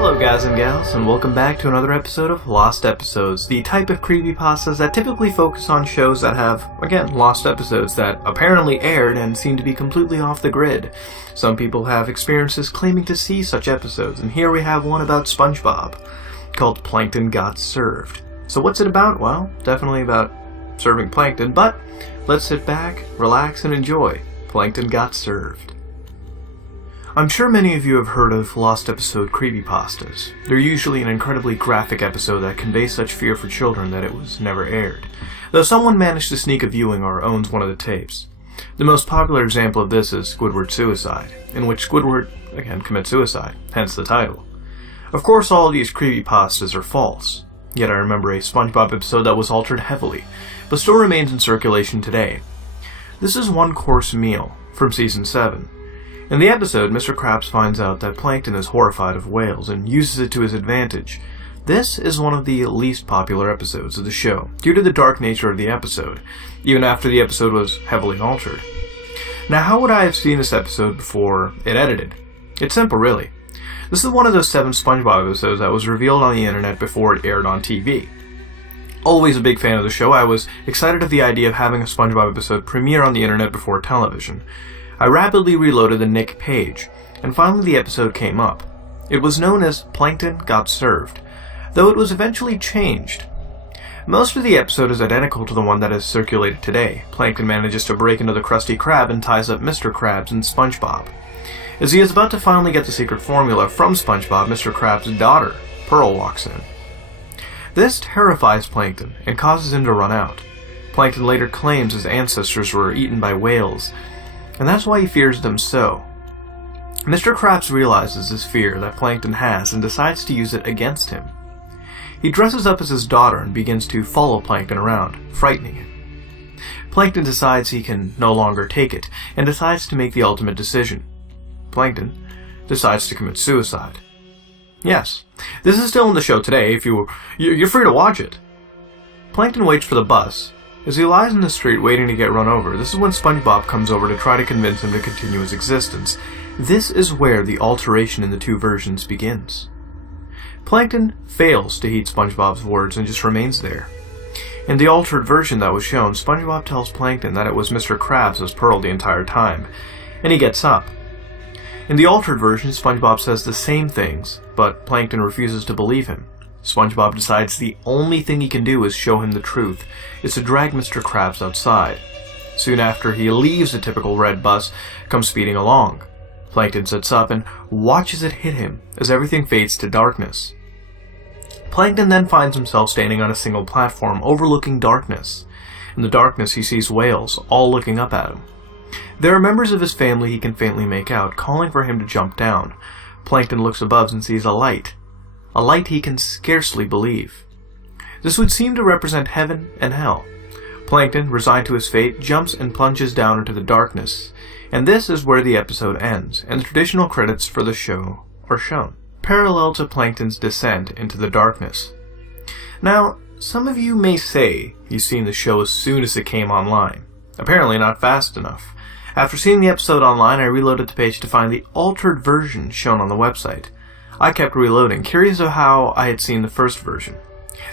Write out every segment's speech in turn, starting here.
Hello guys and gals, and welcome back to another episode of Lost Episodes, the type of creepypastas that typically focus on shows that have, again, lost episodes that apparently aired and seem to be completely off the grid. Some people have experiences claiming to see such episodes, and here we have one about SpongeBob, called Plankton Got Served. So what's it about? Well, definitely about serving plankton, but let's sit back, relax, and enjoy Plankton Got Served. I'm sure many of you have heard of lost episode creepypastas. They're usually an incredibly graphic episode that conveys such fear for children that it was never aired, though someone managed to sneak a viewing or owns one of the tapes. The most popular example of this is Squidward's Suicide, in which Squidward, again, commits suicide, hence the title. Of course, all of these creepypastas are false, yet I remember a SpongeBob episode that was altered heavily, but still remains in circulation today. This is One Course Meal, from Season 7. In the episode, Mr. Krabs finds out that Plankton is horrified of whales and uses it to his advantage. This is one of the least popular episodes of the show, due to the dark nature of the episode, even after the episode was heavily altered. Now, how would I have seen this episode before it edited? It's simple, really. This is one of those 7 SpongeBob episodes that was revealed on the internet before it aired on TV. Always a big fan of the show, I was excited at the idea of having a SpongeBob episode premiere on the internet before television. I rapidly reloaded the Nick page, and finally the episode came up. It was known as Plankton Got Served, though it was eventually changed. Most of the episode is identical to the one that is circulated today. Plankton manages to break into the Krusty Krab and ties up Mr. Krabs and SpongeBob. As he is about to finally get the secret formula from SpongeBob, Mr. Krabs' daughter, Pearl, walks in. This terrifies Plankton and causes him to run out. Plankton later claims his ancestors were eaten by whales, and that's why he fears them so. Mr. Krabs realizes this fear that Plankton has and decides to use it against him. He dresses up as his daughter and begins to follow Plankton around, frightening him. Plankton decides he can no longer take it, and decides to make the ultimate decision. Plankton decides to commit suicide. Yes, this is still in the show today. You're free to watch it. Plankton waits for the bus. As he lies in the street waiting to get run over, this is when SpongeBob comes over to try to convince him to continue his existence. This is where the alteration in the two versions begins. Plankton fails to heed SpongeBob's words and just remains there. In the altered version that was shown, SpongeBob tells Plankton that it was Mr. Krabs as Pearl the entire time, and he gets up. In the altered version, SpongeBob says the same things, but Plankton refuses to believe him. SpongeBob decides the only thing he can do is show him the truth, is to drag Mr. Krabs outside. Soon after, he leaves the typical red bus, comes speeding along. Plankton sits up and watches it hit him as everything fades to darkness. Plankton then finds himself standing on a single platform overlooking darkness. In the darkness, he sees whales, all looking up at him. There are members of his family he can faintly make out, calling for him to jump down. Plankton looks above and sees a light he can scarcely believe. This would seem to represent heaven and hell. Plankton, resigned to his fate, jumps and plunges down into the darkness, and this is where the episode ends, and the traditional credits for the show are shown, parallel to Plankton's descent into the darkness. Now, some of you may say you've seen the show as soon as it came online. Apparently not fast enough. After seeing the episode online, I reloaded the page to find the altered version shown on the website. I kept reloading, curious of how I had seen the first version.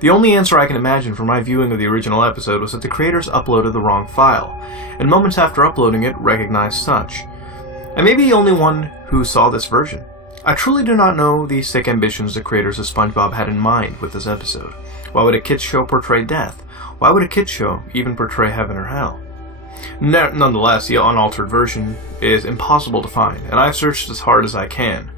The only answer I can imagine from my viewing of the original episode was that the creators uploaded the wrong file, and moments after uploading it, recognized such. I may be the only one who saw this version. I truly do not know the sick ambitions the creators of SpongeBob had in mind with this episode. Why would a kids show portray death? Why would a kids show even portray heaven or hell? Nonetheless, the unaltered version is impossible to find, and I've searched as hard as I can.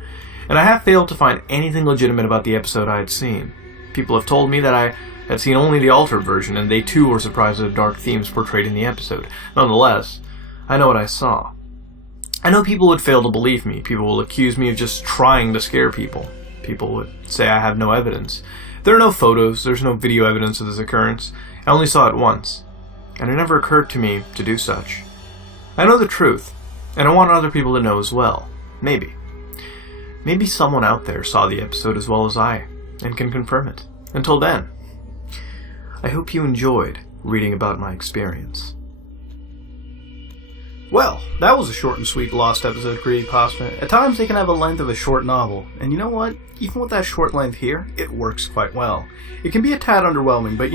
And I have failed to find anything legitimate about the episode I had seen. People have told me that I had seen only the altered version, and they too were surprised at the dark themes portrayed in the episode. Nonetheless, I know what I saw. I know people would fail to believe me. People will accuse me of just trying to scare people. People would say I have no evidence. There are no photos, there's no video evidence of this occurrence. I only saw it once, and it never occurred to me to do such. I know the truth, and I want other people to know as well. Maybe. Maybe someone out there saw the episode as well as I, and can confirm it. Until then, I hope you enjoyed reading about my experience. Well, that was a short and sweet Lost episode creepypasta. At times they can have a length of a short novel, and you know what? Even with that short length here, it works quite well. It can be a tad underwhelming, but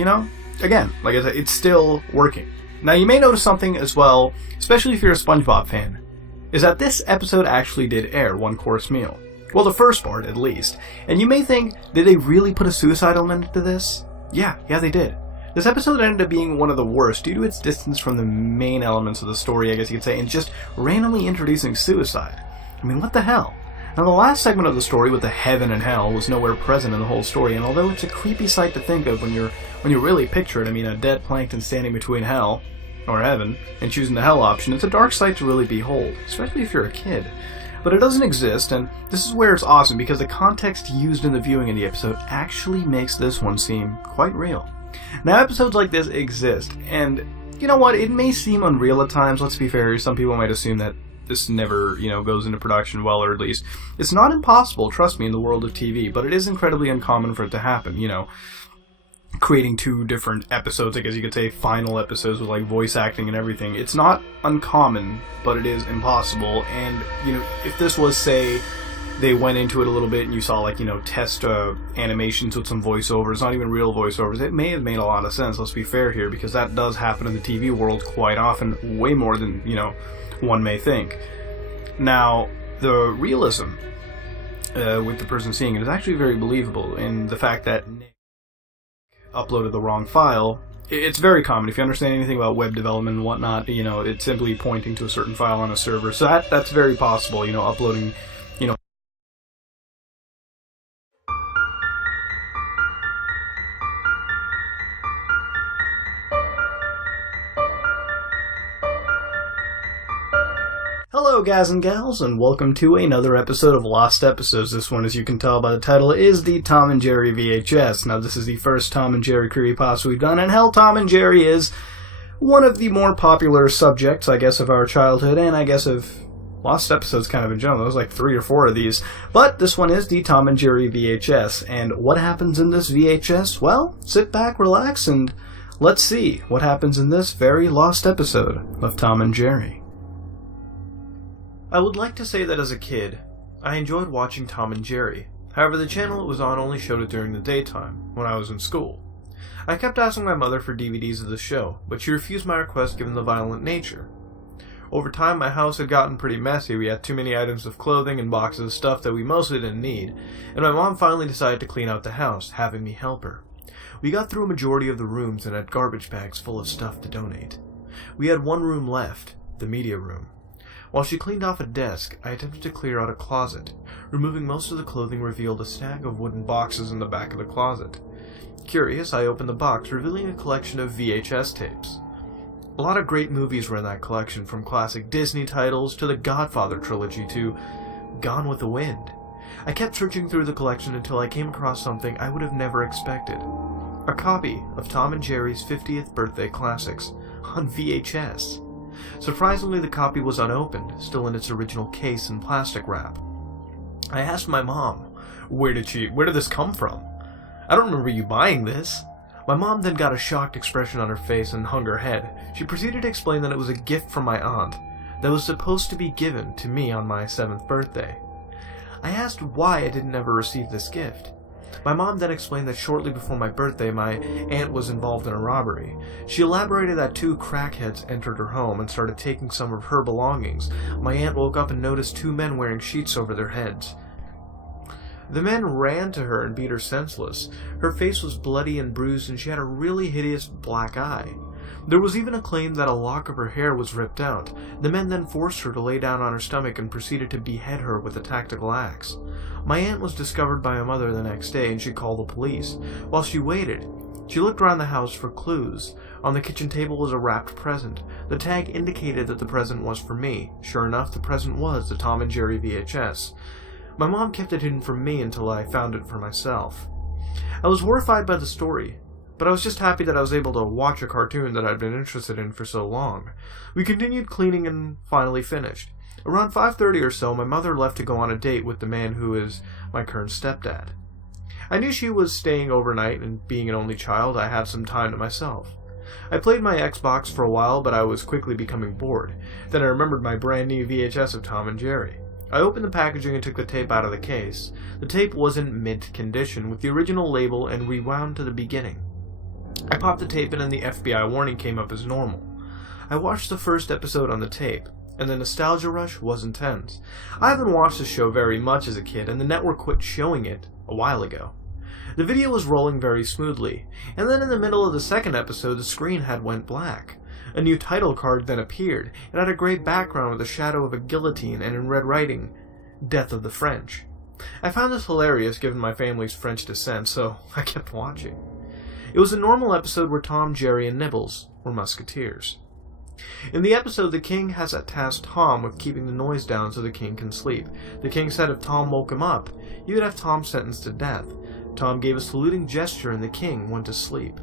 again, like I said, it's still working. Now you may notice something as well, especially if you're a SpongeBob fan, is that this episode actually did air one course meal. Well, the first part, at least. And you may think, did they really put a suicide element into this? Yeah, they did. This episode ended up being one of the worst due to its distance from the main elements of the story, I guess you could say, and just randomly introducing suicide. I mean, what the hell? Now, the last segment of the story with the heaven and hell was nowhere present in the whole story, and although it's a creepy sight to think of when you really picture it, I mean, a dead plankton standing between hell, or heaven, and choosing the hell option, it's a dark sight to really behold, especially if you're a kid. But it doesn't exist, and this is where it's awesome, because the context used in the viewing of the episode actually makes this one seem quite real. Now, episodes like this exist, and you know what, it may seem unreal at times, let's be fair, some people might assume that this never, goes into production well, or at least, it's not impossible, trust me, in the world of TV, but it is incredibly uncommon for it to happen, creating two different episodes, I guess you could say, final episodes with, voice acting and everything. It's not uncommon, but it is impossible, and, if this was, say, they went into it a little bit and you saw, test animations with some voiceovers, not even real voiceovers, it may have made a lot of sense, let's be fair here, because that does happen in the TV world quite often, way more than, one may think. Now, the realism with the person seeing it is actually very believable, in the fact that Nick uploaded the wrong file. It's very common. If you understand anything about web development and whatnot, it's simply pointing to a certain file on a server. So that's very possible, uploading, Hello guys and gals, and welcome to another episode of Lost Episodes. This one, as you can tell by the title, is the Tom and Jerry VHS. Now, this is the first Tom and Jerry creepypasta we've done, and hell, Tom and Jerry is one of the more popular subjects, I guess, of our childhood, and I guess of Lost Episodes kind of in general. There's like 3 or 4 of these. But this one is the Tom and Jerry VHS, and what happens in this VHS? Well, sit back, relax, and let's see what happens in this very lost episode of Tom and Jerry. I would like to say that as a kid, I enjoyed watching Tom and Jerry. However, the channel it was on only showed it during the daytime, when I was in school. I kept asking my mother for DVDs of the show, but she refused my request given the violent nature. Over time, my house had gotten pretty messy. We had too many items of clothing and boxes of stuff that we mostly didn't need, and my mom finally decided to clean out the house, having me help her. We got through a majority of the rooms and had garbage bags full of stuff to donate. We had one room left, the media room. While she cleaned off a desk, I attempted to clear out a closet. Removing most of the clothing revealed a stack of wooden boxes in the back of the closet. Curious, I opened the box, revealing a collection of VHS tapes. A lot of great movies were in that collection, from classic Disney titles to the Godfather trilogy to Gone with the Wind. I kept searching through the collection until I came across something I would have never expected. A copy of Tom and Jerry's 50th birthday classics on VHS. Surprisingly, the copy was unopened, still in its original case and plastic wrap. I asked my mom, where did this come from? I don't remember you buying this. My mom then got a shocked expression on her face and hung her head. She proceeded to explain that it was a gift from my aunt that was supposed to be given to me on my 7th birthday. I asked why I didn't ever receive this gift. My mom then explained that shortly before my birthday, my aunt was involved in a robbery. She elaborated that 2 crackheads entered her home and started taking some of her belongings. My aunt woke up and noticed 2 men wearing sheets over their heads. The men ran to her and beat her senseless. Her face was bloody and bruised, and she had a really hideous black eye. There was even a claim that a lock of her hair was ripped out. The men then forced her to lay down on her stomach and proceeded to behead her with a tactical axe. My aunt was discovered by my mother the next day, and she called the police. While she waited, she looked around the house for clues. On the kitchen table was a wrapped present. The tag indicated that the present was for me. Sure enough, the present was the Tom and Jerry VHS. My mom kept it hidden from me until I found it for myself. I was horrified by the story, but I was just happy that I was able to watch a cartoon that I'd been interested in for so long. We continued cleaning and finally finished. Around 5:30 or so, my mother left to go on a date with the man who is my current stepdad. I knew she was staying overnight, and being an only child, I had some time to myself. I played my Xbox for a while, but I was quickly becoming bored. Then I remembered my brand new VHS of Tom and Jerry. I opened the packaging and took the tape out of the case. The tape was in mint condition, with the original label and rewound to the beginning. I popped the tape in and the FBI warning came up as normal. I watched the first episode on the tape, and the nostalgia rush was intense. I haven't watched the show very much as a kid, and the network quit showing it a while ago. The video was rolling very smoothly, and then in the middle of the second episode the screen had went black. A new title card then appeared, and had a grey background with the shadow of a guillotine and in red writing, Death of the French. I found this hilarious given my family's French descent, so I kept watching. It was a normal episode where Tom, Jerry, and Nibbles were musketeers. In the episode, the king has tasked Tom with keeping the noise down so the king can sleep. The king said if Tom woke him up, he would have Tom sentenced to death. Tom gave a saluting gesture and the king went to sleep.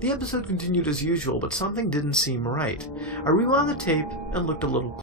The episode continued as usual, but something didn't seem right. I rewound the tape and looked a little